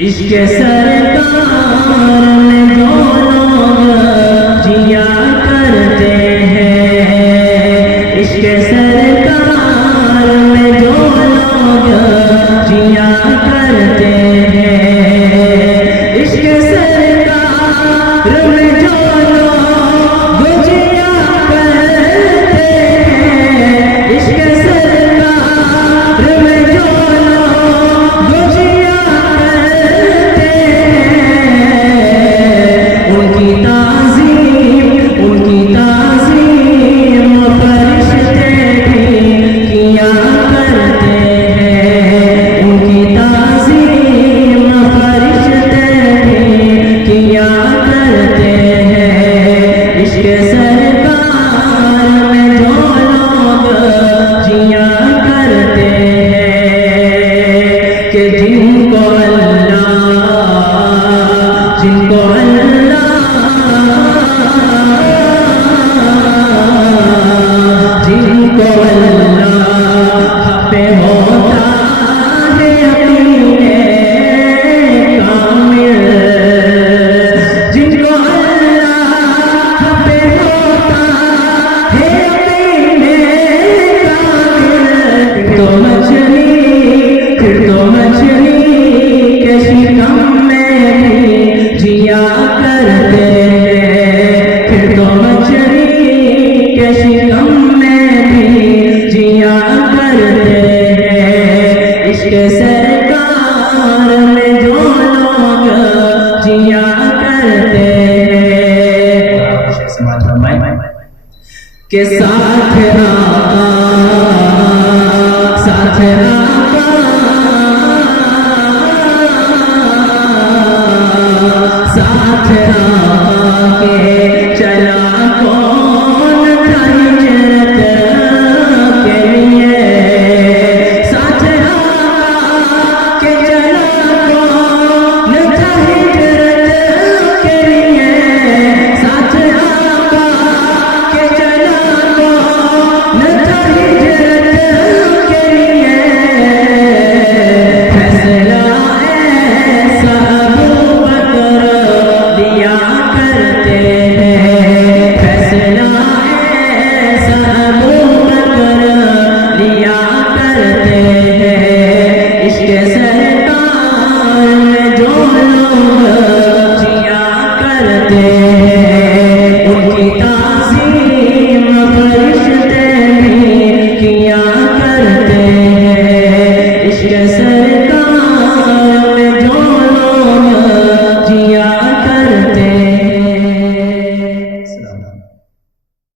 عشق سرکار میں جو لوگ جیا کرتے ہیں، عشق سرکار میں جو لوگ جیا کرتے ہیں، عشق سرکار میں جو لوگ جیا کرتے ہیں، عشق سرکار میں جو لوگ جیا ان کی تعظیم فرشتے بھی کیا کرتے ہیں، ان کی تعظیم فرشتے بھی کیا کرتے ہیں، عشق سرکار میں جو لوگ جیا کرتے ہیں کہ جن کو پہ ہوتا ہے یقین کامل، جن کو اللہ پہ ہوتا ہے یقین کامل، پھر تو مچھلی کے شکم میں بھی جیا کرتے ہیں، پھر تو مچھلی کے شکم میں بھی جیا کرتے ہیں، عشق سرکار میں جو لوگ جیا کرتے ہیں کہ ساتھ آقا ساتھ آقا کے چلا کون تھا ہجرت کے لیے، ساتھ آقا کے چلا کون تھا ہجرت کے لیے، ساتھ آقا کے چلا کون تھا ہجرت کے لیے، فیصلہ ایسا ابو بکر دیا کرتے ہیں، فیصلہ ایسا ابو بکر دیا کرتے ہیں، عشق سرکار میں جو لوگ